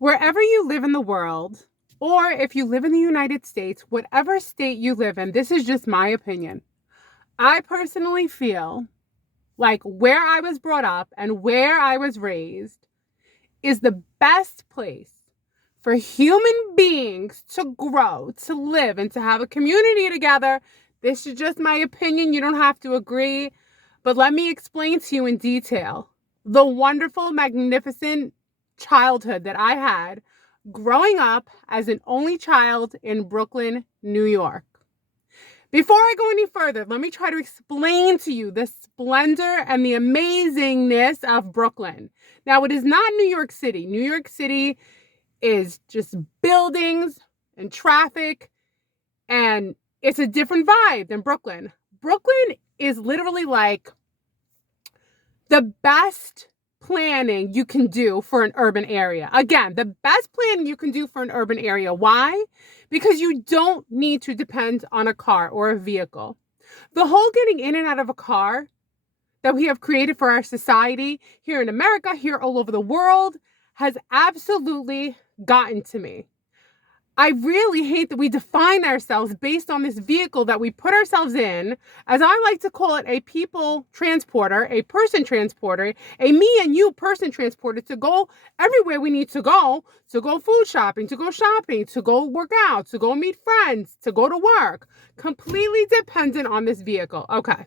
Wherever you live in the world, or if you live in the United States, whatever state you live in, this is just my opinion. I personally feel like where I was brought up and where I was raised is the best place for human beings to grow, to live, and to have a community together. This is just my opinion. You don't have to agree, but let me explain to you in detail the wonderful, magnificent childhood that I had growing up as an only child in Brooklyn, New York. Before I go any further, let me try to explain to you the splendor and the amazingness of Brooklyn. Now, it is not New York City. New York City is just buildings and traffic, and it's a different vibe than Brooklyn. Brooklyn is literally like the best planning you can do for an urban area. Again, the best planning you can do for an urban area. Why? Because you don't need to depend on a car or a vehicle. The whole getting in and out of a car that we have created for our society here in America, here all over the world, has absolutely gotten to me. I really hate that we define ourselves based on this vehicle that we put ourselves in, as I like to call it, a people transporter, a person transporter, a me and you person transporter to go everywhere we need to go food shopping, to go work out, to go meet friends, to go to work, completely dependent on this vehicle. Okay.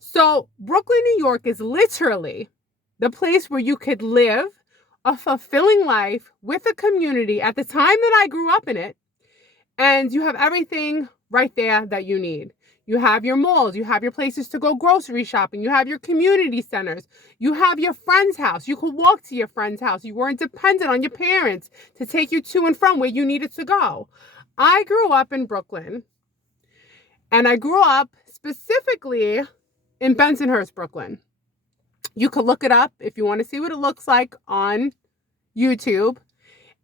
So Brooklyn, New York is literally the place where you could live a fulfilling life with a community at the time that I grew up in it, and you have everything right there that you need. You have your malls, you have your places to go grocery shopping, you have your community centers, you have your friend's house. You could walk to your friend's house. You weren't dependent on your parents to take you to and from where you needed to go. I grew up in Brooklyn, and I grew up specifically in Bensonhurst, Brooklyn. You could look it up if you want to see what it looks like on YouTube.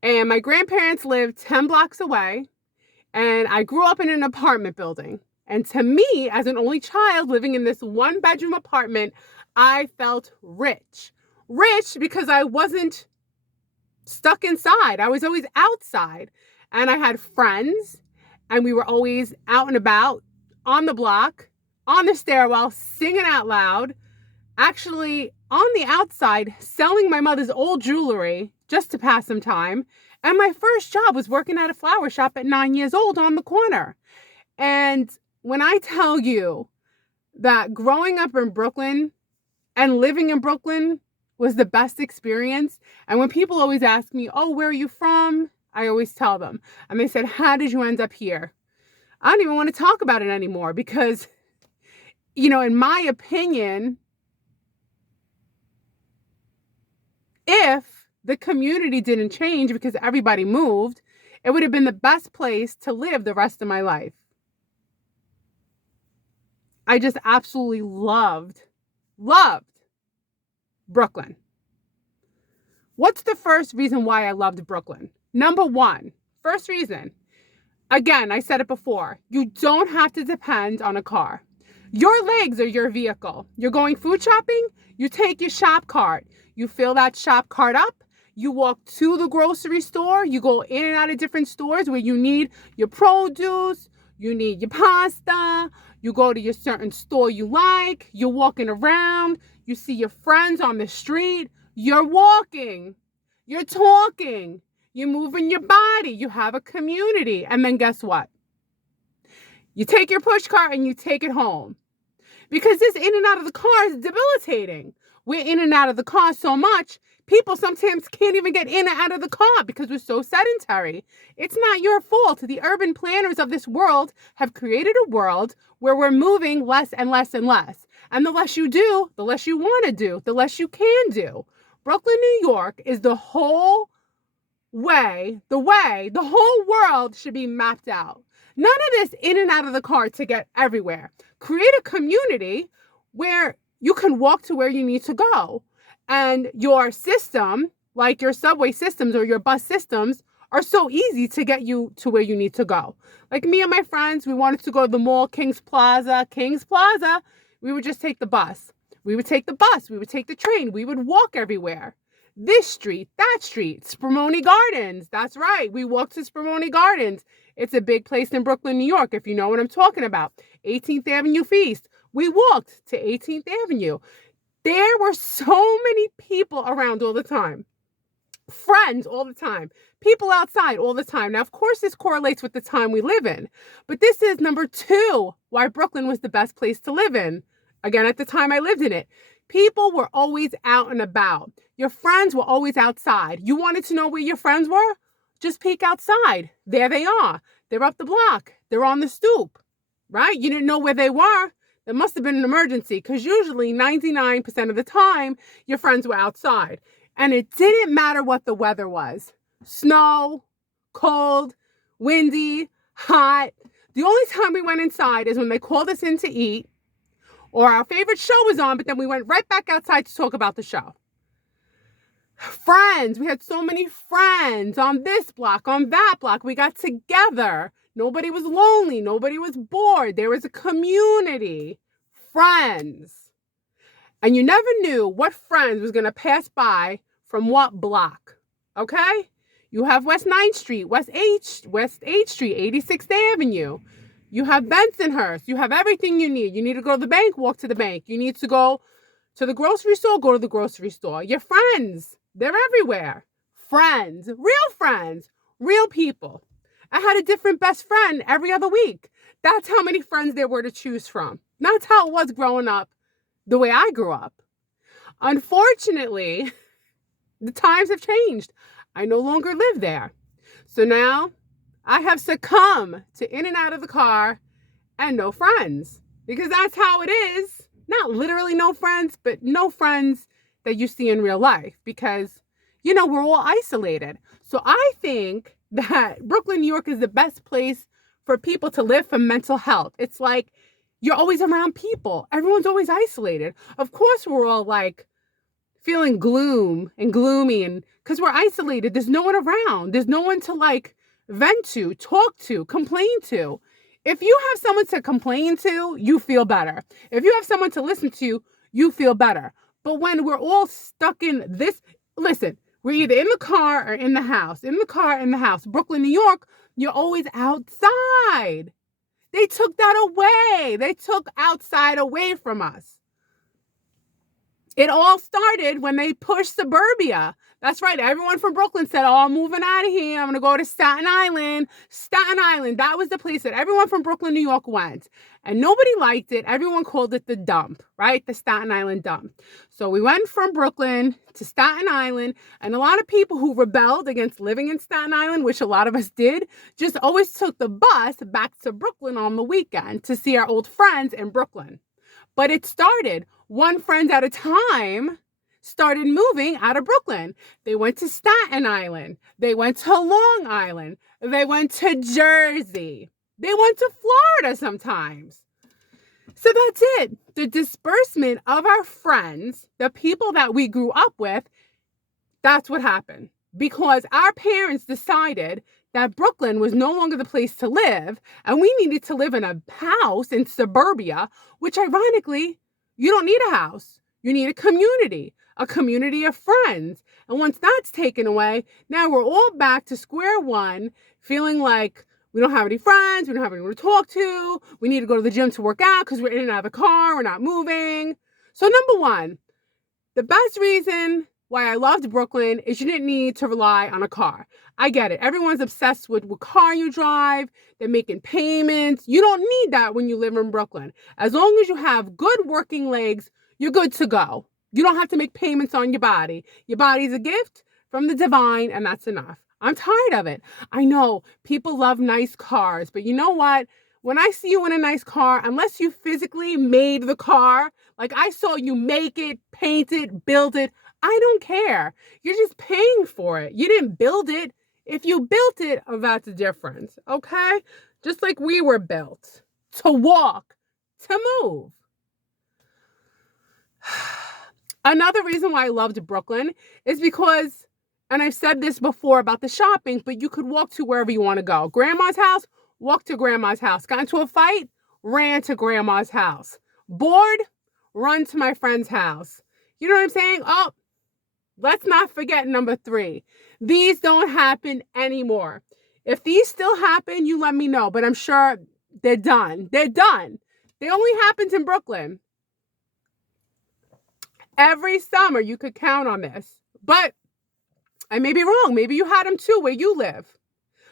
And my grandparents lived 10 blocks away, and I grew up in an apartment building. And to me, as an only child living in this one-bedroom apartment, I felt rich. Rich because I wasn't stuck inside. I was always outside. And I had friends, and we were always out and about on the block, on the stairwell, singing out loud, actually on the outside selling my mother's old jewelry just to pass some time. And my first job was working at a flower shop at 9 years old on the corner. And when I tell you that growing up in Brooklyn and living in Brooklyn was the best experience, and when people always ask me, oh, where are you from? I always tell them. And they said, how did you end up here? I don't even want to talk about it anymore because, in my opinion, if the community didn't change because everybody moved, it would have been the best place to live the rest of my life. I just absolutely loved Brooklyn. What's the first reason why I loved Brooklyn? Number one, first reason, again, I said it before, you don't have to depend on a car. Your legs are your vehicle. You're going food shopping, you take your shop cart. You fill that shop cart up, you walk to the grocery store, you go in and out of different stores where you need your produce, you need your pasta, you go to your certain store you like, you're walking around, you see your friends on the street, you're walking, you're talking, you're moving your body, you have a community. And then guess what? You take your push cart and you take it home. Because this in and out of the car is debilitating. We're in and out of the car so much, people sometimes can't even get in and out of the car because we're so sedentary. It's not your fault. The urban planners of this world have created a world where we're moving less and less and less. And the less you do, the less you want to do, the less you can do. Brooklyn, New York is the whole whole world should be mapped out. None of this in and out of the car to get everywhere. Create a community where you can walk to where you need to go. And your system, like your subway systems or your bus systems, are so easy to get you to where you need to go. Like me and my friends, we wanted to go to the mall, Kings Plaza. We would just take the bus. We would take the bus. We would take the train. We would walk everywhere. this street, that street, Spumoni Gardens. That's right. We walked to Spumoni Gardens. It's a big place in Brooklyn, New York, if you know what I'm talking about. 18th Avenue Feast. We walked to 18th Avenue. There were so many people around all the time. Friends all the time. People outside all the time. Now, of course, this correlates with the time we live in. But this is number 2 why Brooklyn was the best place to live in. Again, at the time I lived in it. People were always out and about. Your friends were always outside. You wanted to know where your friends were? Just peek outside. There they are. They're up the block. They're on the stoop. Right? You didn't know where they were. There must have been an emergency because usually 99% of the time, your friends were outside. And it didn't matter what the weather was. Snow, cold, windy, hot. The only time we went inside is when they called us in to eat or our favorite show was on, but then we went right back outside to talk about the show. Friends. We had so many friends on this block, on that block. We got together. Nobody was lonely. Nobody was bored. There was a community. Friends. And you never knew what friends was going to pass by from what block. Okay? You have West 9th Street, West 8th Street, 86th Avenue. You have Bensonhurst. You have everything you need. You need to go to the bank, walk to the bank. You need to go to the grocery store, go to the grocery store. Your friends, they're everywhere. Friends, real people. I had a different best friend every other week. That's how many friends there were to choose from. That's how it was growing up the way I grew up. Unfortunately, the times have changed. I no longer live there. So now I have succumbed to in and out of the car and no friends. Because that's how it is. Not literally no friends, but no friends that you see in real life. Because, we're all isolated. So I think that Brooklyn, New York is the best place for people to live for mental health. It's like you're always around people. Everyone's always isolated. Of course, we're all like feeling gloom and gloomy and because we're isolated. There's no one around. There's no one to like vent to, talk to, complain to. If you have someone to complain to, you feel better. If you have someone to listen to, you feel better. But when we're all stuck in this, listen, we're either in the car or in the house. In the car, in the house. Brooklyn, New York, you're always outside. They took that away. They took outside away from us. It all started when they pushed suburbia. That's right. Everyone from Brooklyn said, oh, I'm moving out of here. I'm going to go to Staten Island. Staten Island. That was the place that everyone from Brooklyn, New York went. And nobody liked it. Everyone called it the dump, right? The Staten Island dump. So we went from Brooklyn to Staten Island. And a lot of people who rebelled against living in Staten Island, which a lot of us did, just always took the bus back to Brooklyn on the weekend to see our old friends in Brooklyn. But it started one friend at a time started moving out of Brooklyn. They went to Staten Island. They went to Long Island. They went to Jersey. They went to Florida sometimes. So that's it. The disbursement of our friends, the people that we grew up with, that's what happened. Because our parents decided that Brooklyn was no longer the place to live, and we needed to live in a house in suburbia, which ironically, you don't need a house. You need a community of friends. And once that's taken away, now we're all back to square one, feeling like we don't have any friends, we don't have anyone to talk to, we need to go to the gym to work out because we're in and out of the car, we're not moving. So number one, the best reason why I loved Brooklyn is you didn't need to rely on a car. I get it. Everyone's obsessed with what car you drive. They're making payments. You don't need that when you live in Brooklyn. As long as you have good working legs, you're good to go. You don't have to make payments on your body. Your body's a gift from the divine, and that's enough. I'm tired of it. I know people love nice cars, but you know what? When I see you in a nice car, unless you physically made the car, like I saw you make it, paint it, build it, I don't care. You're just paying for it. You didn't build it. If you built it, that's a difference, okay? Just like we were built to walk, to move. Another reason why I loved Brooklyn is because, and I've said this before about the shopping, but you could walk to wherever you want to go. Grandma's house, walk to grandma's house. Got into a fight, ran to grandma's house. Bored, run to my friend's house. You know what I'm saying? Oh, Let's not forget number 3. These don't happen anymore. If these still happen, you let me know, but I'm sure they're done. They're done. They only happened in Brooklyn. Every summer, you could count on this. But I may be wrong. Maybe you had them too where you live.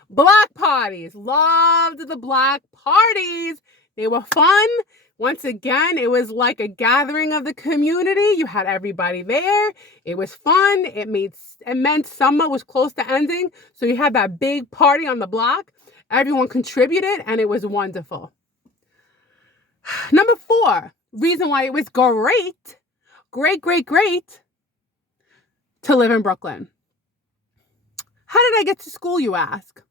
Block parties. Loved the block parties. They were fun. Once again, it was like a gathering of the community. You had everybody there. It was fun. It meant summer was close to ending. So you had that big party on the block. Everyone contributed and it was wonderful. Number 4, reason why it was great to live in Brooklyn. How did I get to school, you ask?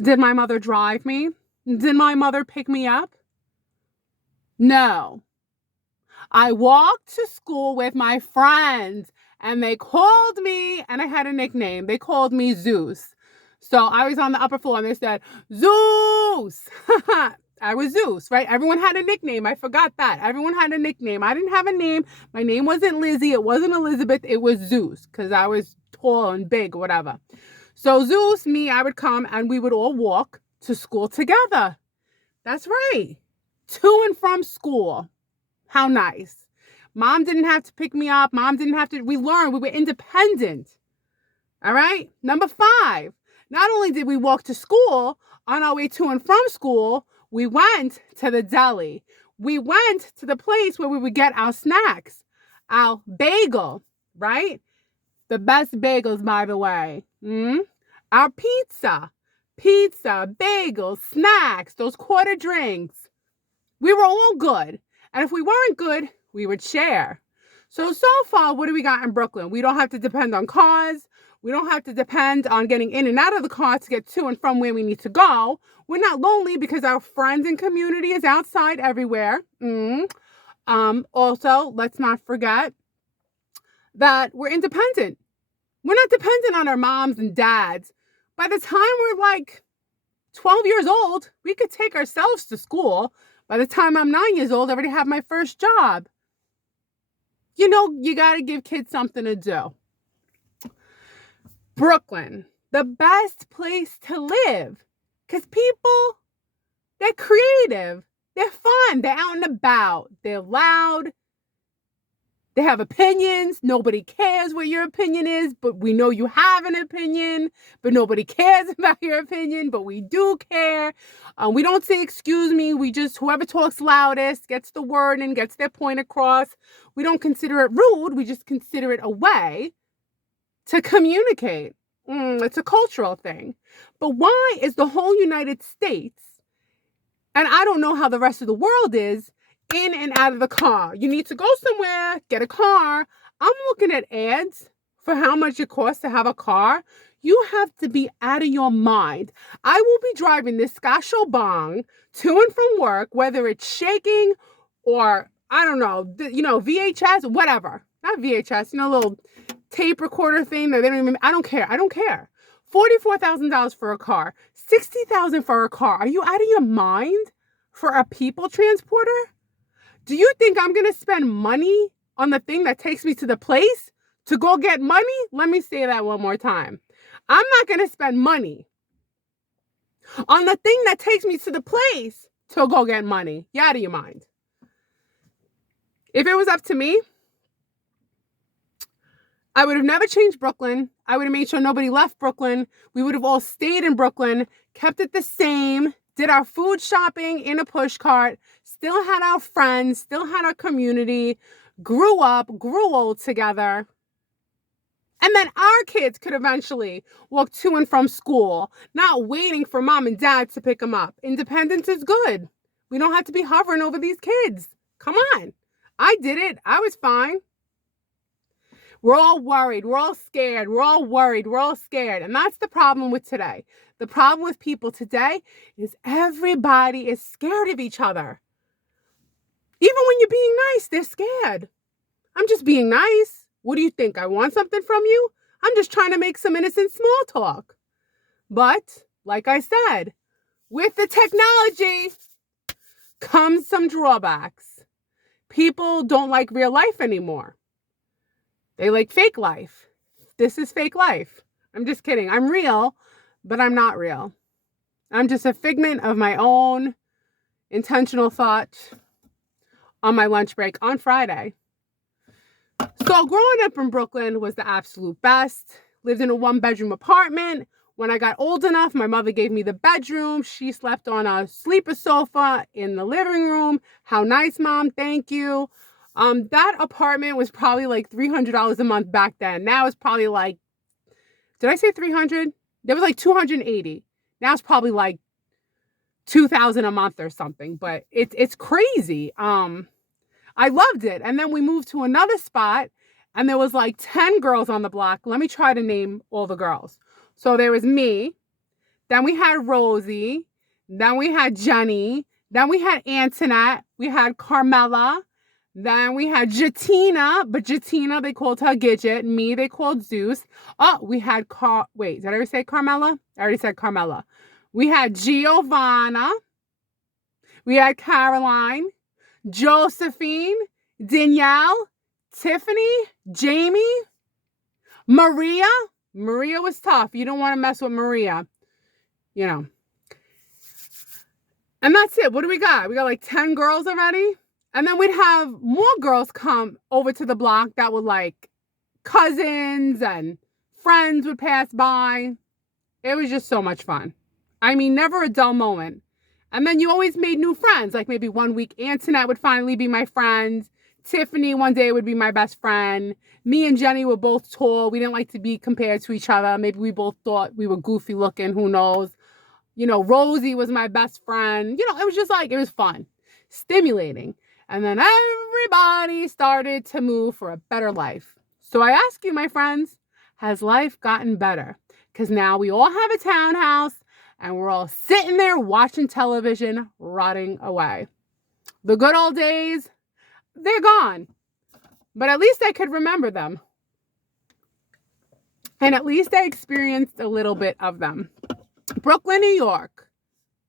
Did my mother drive me? Did my mother pick me up? No. I walked to school with my friends and they called me, and I had a nickname. They called me Zeus. So I was on the upper floor and they said, Zeus. I was Zeus, right? Everyone had a nickname. I forgot that. Everyone had a nickname. I didn't have a name. My name wasn't Lizzie. It wasn't Elizabeth. It was Zeus because I was tall and big, whatever. So Zeus, me, I would come and we would all walk to school together. That's right. To and from school. How nice. Mom didn't have to pick me up. Mom didn't have to. We learned. We were independent. All right. Number 5. Not only did we walk to school, on our way to and from school, we went to the deli. We went to the place where we would get our snacks, our bagel, right? The best bagels, by the way. Our pizza, bagels, snacks, those quarter drinks. We were all good. And if we weren't good, we would share. So far, what do we got in Brooklyn? We don't have to depend on cars. We don't have to depend on getting in and out of the car to get to and from where we need to go. We're not lonely because our friends and community is outside everywhere. Also, let's not forget that we're independent. We're not dependent on our moms and dads. By the time we're like 12 years old, we could take ourselves to school. By the time I'm 9 years old, I already have my first job. You know, you got to give kids something to do. Brooklyn, the best place to live. Because people, they're creative. They're fun. They're out and about. They're loud. They have opinions. Nobody cares what your opinion is, but we know you have an opinion. But nobody cares about your opinion, but we do care. We don't say, excuse me. We just, whoever talks loudest gets the word and gets their point across. We don't consider it rude. We just consider it a way to communicate. It's a cultural thing. But why is the whole United States, and I don't know how the rest of the world is, in and out of the car? You need to go somewhere, get a car. I'm looking at ads for how much it costs to have a car. You have to be out of your mind. I will be driving this Scashobong to and from work, whether it's shaking or, I don't know, VHS, whatever. Not VHS, little tape recorder thing that they don't even, I don't care. $44,000 for a car, $60,000 for a car. Are you out of your mind for a people transporter? Do you think I'm going to spend money on the thing that takes me to the place to go get money? Let me say that one more time. I'm not going to spend money on the thing that takes me to the place to go get money. You're out of your mind. If it was up to me, I would have never changed Brooklyn. I would have made sure nobody left Brooklyn. We would have all stayed in Brooklyn, kept it the same, did our food shopping in a push cart, still had our friends, still had our community, grew up, grew old together. And then our kids could eventually walk to and from school, not waiting for mom and dad to pick them up. Independence is good. We don't have to be hovering over these kids. Come on. I did it. I was fine. We're all worried. We're all scared. We're all worried. We're all scared. And that's the problem with today. The problem with people today is everybody is scared of each other. Even when you're being nice, they're scared. I'm just being nice. What do you think? I want something from you? I'm just trying to make some innocent small talk. But, like I said, with the technology comes some drawbacks. People don't like real life anymore. They like fake life. This is fake life. I'm just kidding. I'm real, but I'm not real. I'm just a figment of my own intentional thought on my lunch break on Friday. So growing up in Brooklyn was the absolute best. Lived in a 1-bedroom apartment. When I got old enough, my mother gave me the bedroom. She slept on a sleeper sofa in the living room. How nice, Mom. Thank you. That apartment was probably like $300 a month back then. Now it's probably like, did I say 300? There was like 280. Now it's probably like 2,000 a month or something, but it's crazy. I loved it. And then we moved to another spot and there was like 10 girls on the block. Let me try to name all the girls. So there was me. Then we had Rosie. Then we had Jenny. Then we had Antoinette. We had Carmela. Then we had Jatina, but Jatina, they called her Gidget. Me, they called Zeus. Oh, we had wait, did I already say Carmela? I already said Carmela. We had Giovanna. We had Caroline, Josephine, Danielle, Tiffany, Jamie, Maria. Maria was tough. You don't want to mess with Maria, you know. And that's it. What do we got? We got like 10 girls already. And then we'd have more girls come over to the block that were like cousins and friends would pass by. It was just so much fun. I mean, never a dull moment. And then you always made new friends. Like maybe one week Antoinette would finally be my friend. Tiffany one day would be my best friend. Me and Jenny were both tall. We didn't like to be compared to each other. Maybe we both thought we were goofy looking. Who knows? You know, Rosie was my best friend. You know, it was just like, it was fun, stimulating. And then everybody started to move for a better life. So I ask you, my friends, has life gotten better? Because now we all have a townhouse and we're all sitting there watching television, rotting away. The good old days, they're gone. But at least I could remember them. And at least I experienced a little bit of them. Brooklyn, New York.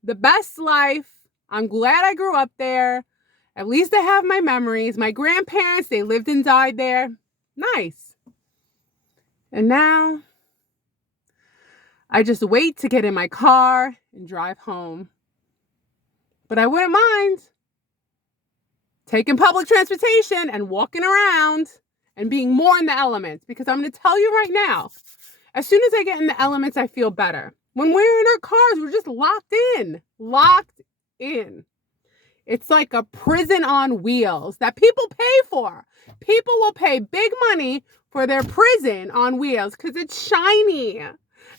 The best life. I'm glad I grew up there. At least I have my memories. My grandparents, they lived and died there. Nice. And now, I just wait to get in my car and drive home. But I wouldn't mind taking public transportation and walking around and being more in the elements. Because I'm going to tell you right now, as soon as I get in the elements, I feel better. When we're in our cars, we're just locked in. Locked in. It's like a prison on wheels that people pay for. People will pay big money for their prison on wheels because it's shiny.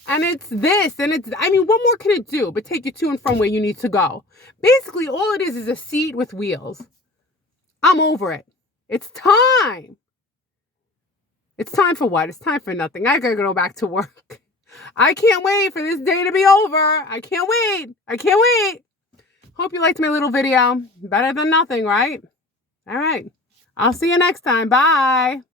And it's this, and it's, I mean, what more can it do but take you to and from where you need to go? Basically, all it is a seat with wheels. I'm over it. It's time. It's time for what? It's time for nothing. I gotta go back to work. I can't wait for this day to be over. I can't wait. I can't wait. Hope you liked my little video. Better than nothing, right? All right. I'll see you next time. Bye.